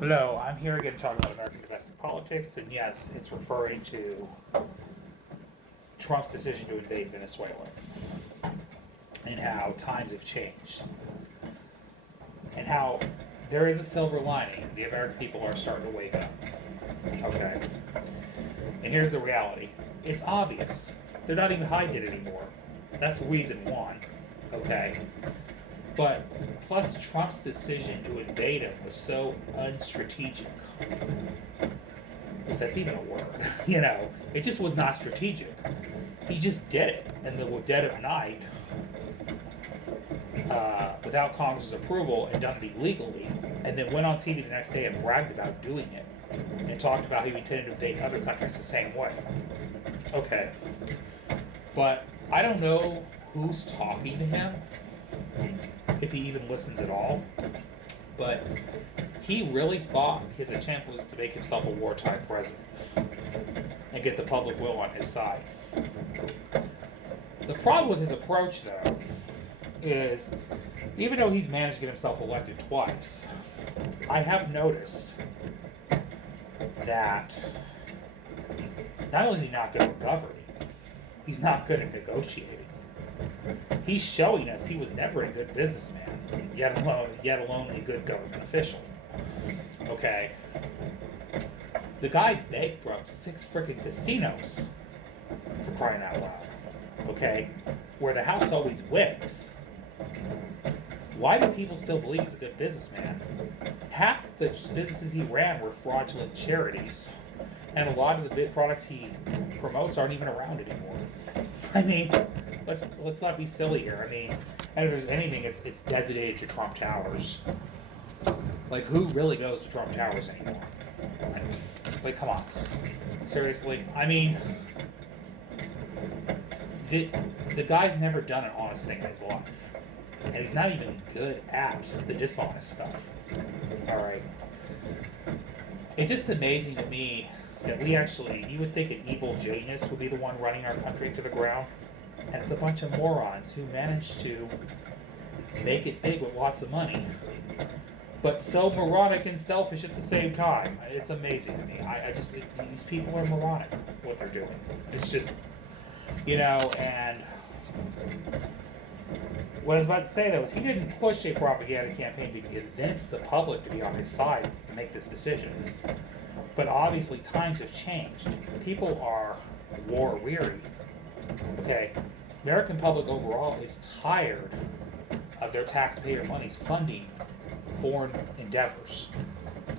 Hello, I'm here again to talk about American domestic politics, and yes, it's referring to Trump's decision to invade Venezuela and how times have changed, and how there is a silver lining. The American people are starting to wake up. Okay. And here's the reality it's obvious. They're not even hiding it anymore. That's reason one. Okay. But plus, Trump's decision to invade him was so unstrategic. If that's even a word, it just was not strategic. He just did it in the dead of night, without Congress's approval, and done it illegally, and then went on TV the next day and bragged about doing it, and talked about how he intended to invade other countries the same way. Okay, but I don't know who's talking to him, if he even listens at all, but he really thought his attempt was to make himself a wartime president and get the public will on his side. The problem with his approach, though, is even though he's managed to get himself elected twice, I have noticed that not only is he not good at governing, he's not good at negotiating. He's showing us he was never a good businessman, yet alone a good government official. Okay? The guy bankrupted 6 freaking casinos, for crying out loud. Okay? Where the house always wins. Why do people still believe he's a good businessman? Half the businesses he ran were fraudulent charities, and a lot of the big products he promotes aren't even around anymore. I mean, let's not be silly here. I mean, and if there's anything, it's designated to Trump Towers. Like, who really goes to Trump Towers anymore? Like, come on, seriously. I mean, the guy's never done an honest thing in his life, and he's not even good at the dishonest stuff. All right, it's just amazing to me that you would think an evil genius would be the one running our country to the ground, and it's a bunch of morons who managed to make it big with lots of money, but so moronic and selfish at the same time. It's amazing to me. These people are moronic, what they're doing. It's just, and what I was about to say, though, is he didn't push a propaganda campaign to convince the public to be on his side to make this decision. But obviously, times have changed. People are war weary. Okay? American public overall is tired of their taxpayer monies funding foreign endeavors.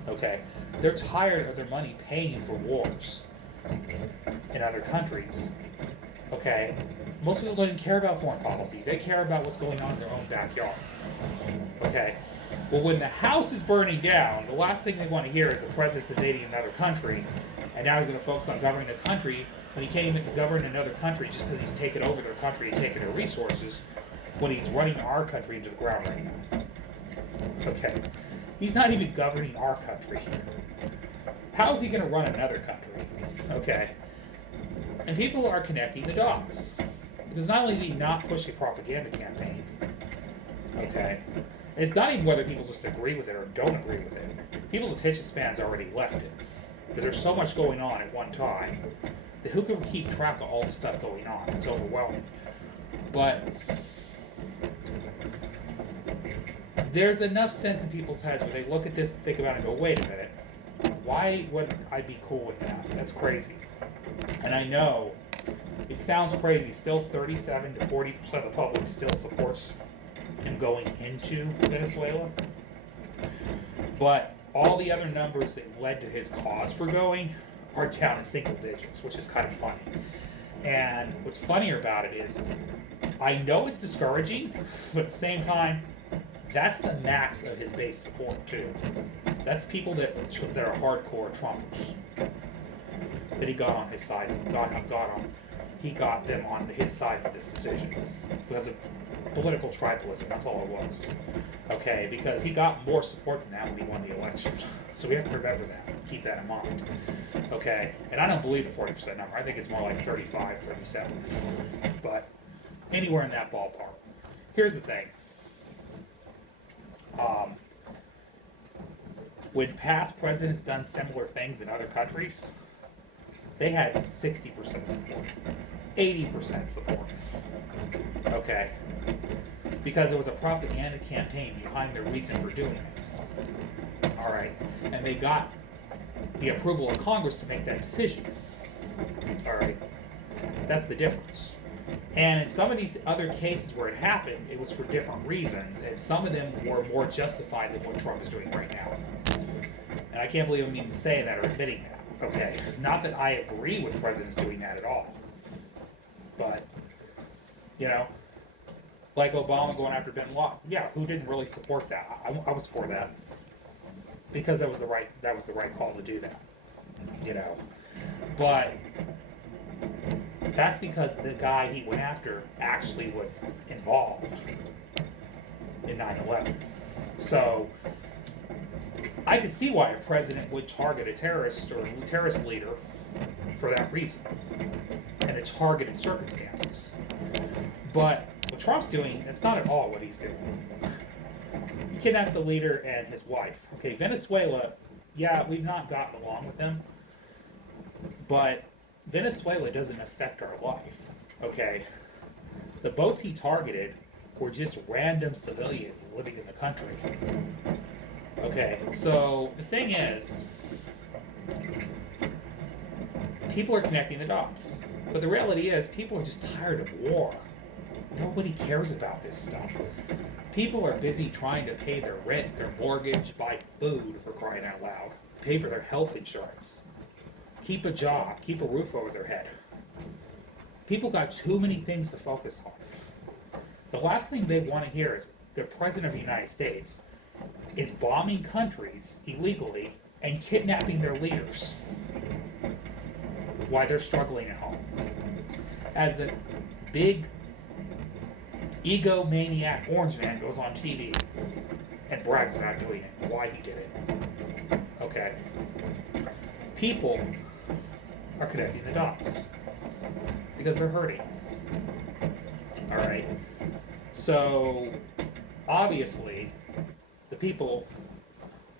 Okay? They're tired of their money paying for wars in other countries. Okay? Most people don't even care about foreign policy. They care about what's going on in their own backyard. Okay? Well, when the house is burning down, the last thing they want to hear is the president's invading another country, and now he's going to focus on governing the country when he can't even govern another country just because he's taken over their country and taken their resources, when he's running our country into the ground right now. Okay. He's not even governing our country. How is he going to run another country? Okay. And people are connecting the dots. Because not only did he not push a propaganda campaign, okay, it's not even whether people just agree with it or don't agree with it. People's attention spans already left it. Because there's so much going on at one time that who can keep track of all the stuff going on? It's overwhelming. But there's enough sense in people's heads where they look at this and think about it and go, wait a minute, why would I be cool with that? That's crazy. And I know it sounds crazy. Still 37 to 40% of the public still supports him going into Venezuela. But all the other numbers that led to his cause for going are down in single digits, which is kind of funny. And what's funnier about it is, I know it's discouraging, but at the same time, that's the max of his base support too. That's people that are hardcore Trumpers that he got on his side. He got them on his side with this decision because of political tribalism. That's all it was. Okay, because he got more support than that when he won the election. So we have to remember that. Keep that in mind. Okay, and I don't believe the 40% number. I think it's more like 35, 37. But anywhere in that ballpark. Here's the thing. When past presidents done similar things in other countries, they had 60% support, 80% support. Okay? Because there was a propaganda campaign behind their reason for doing it. All right? And they got the approval of Congress to make that decision. All right? That's the difference. And in some of these other cases where it happened, it was for different reasons, and some of them were more justified than what Trump is doing right now. And I can't believe I'm even saying that or admitting that, okay? Not that I agree with presidents doing that at all. But, you know, like Obama going after bin Laden. Yeah, who didn't really support that? I would support that. Because that was the right call to do that. You know. But that's because the guy he went after actually was involved in 9/11. So I could see why a president would target a terrorist or a terrorist leader for that reason, and in targeted circumstances. But what Trump's doing, that's not at all what he's doing. He kidnapped the leader and his wife. Okay, Venezuela, yeah, we've not gotten along with them, but Venezuela doesn't affect our life, okay? The boats he targeted were just random civilians living in the country. Okay, so the thing is, people are connecting the dots. But the reality is, people are just tired of war. Nobody cares about this stuff. People are busy trying to pay their rent, their mortgage, buy food, for crying out loud, pay for their health insurance, keep a job, keep a roof over their head. People got too many things to focus on. The last thing they want to hear is the President of the United States is bombing countries illegally and kidnapping their leaders while they're struggling at home. As the big egomaniac orange man goes on TV and brags about doing it, why he did it. Okay. People are connecting the dots because they're hurting. All right. So obviously, the people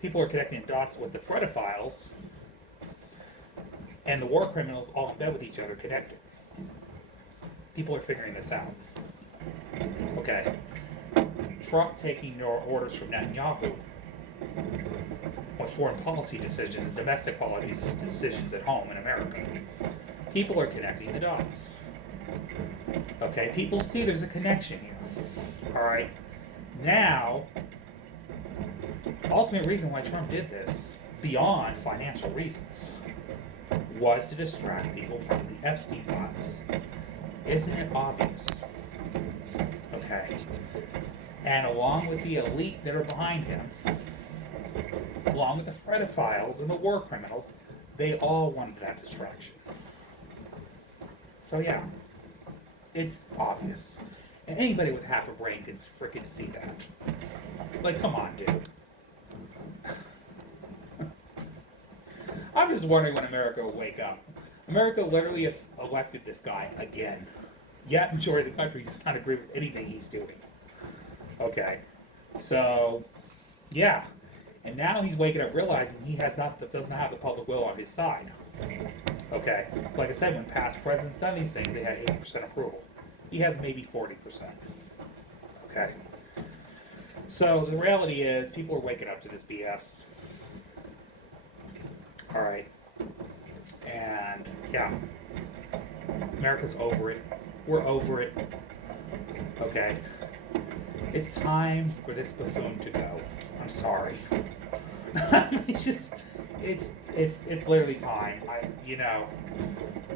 are connecting the dots with the pedophiles and the war criminals all in bed with each other connected. People are figuring this out. Okay. Trump taking no orders from Netanyahu on foreign policy decisions, domestic policy decisions at home in America. People are connecting the dots. Okay, people see there's a connection here. All right. Now, ultimate reason why Trump did this, beyond financial reasons, was to distract people from the Epstein files. Isn't it obvious? Okay. And along with the elite that are behind him, along with the pedophiles and the war criminals, they all wanted that distraction. So yeah, it's obvious. And anybody with half a brain can freaking see that. Like, come on, dude. I'm just wondering when America will wake up. America literally elected this guy again. Yet, majority of the country does not agree with anything he's doing. Okay. So, yeah. And now he's waking up realizing he does not have the public will on his side. Okay. So like I said, when past presidents done these things, they had 80% approval. He has maybe 40%. Okay. So the reality is, people are waking up to this BS. All right. And yeah, America's over it. We're over it. Okay. It's time for this buffoon to go. I'm sorry. It's literally time.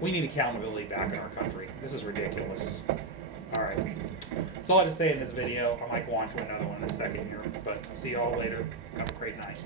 We need accountability back in our country. This is ridiculous. All right. That's all I have to say in this video. I might go on to another one in a second here, but see y'all later. Have a great night.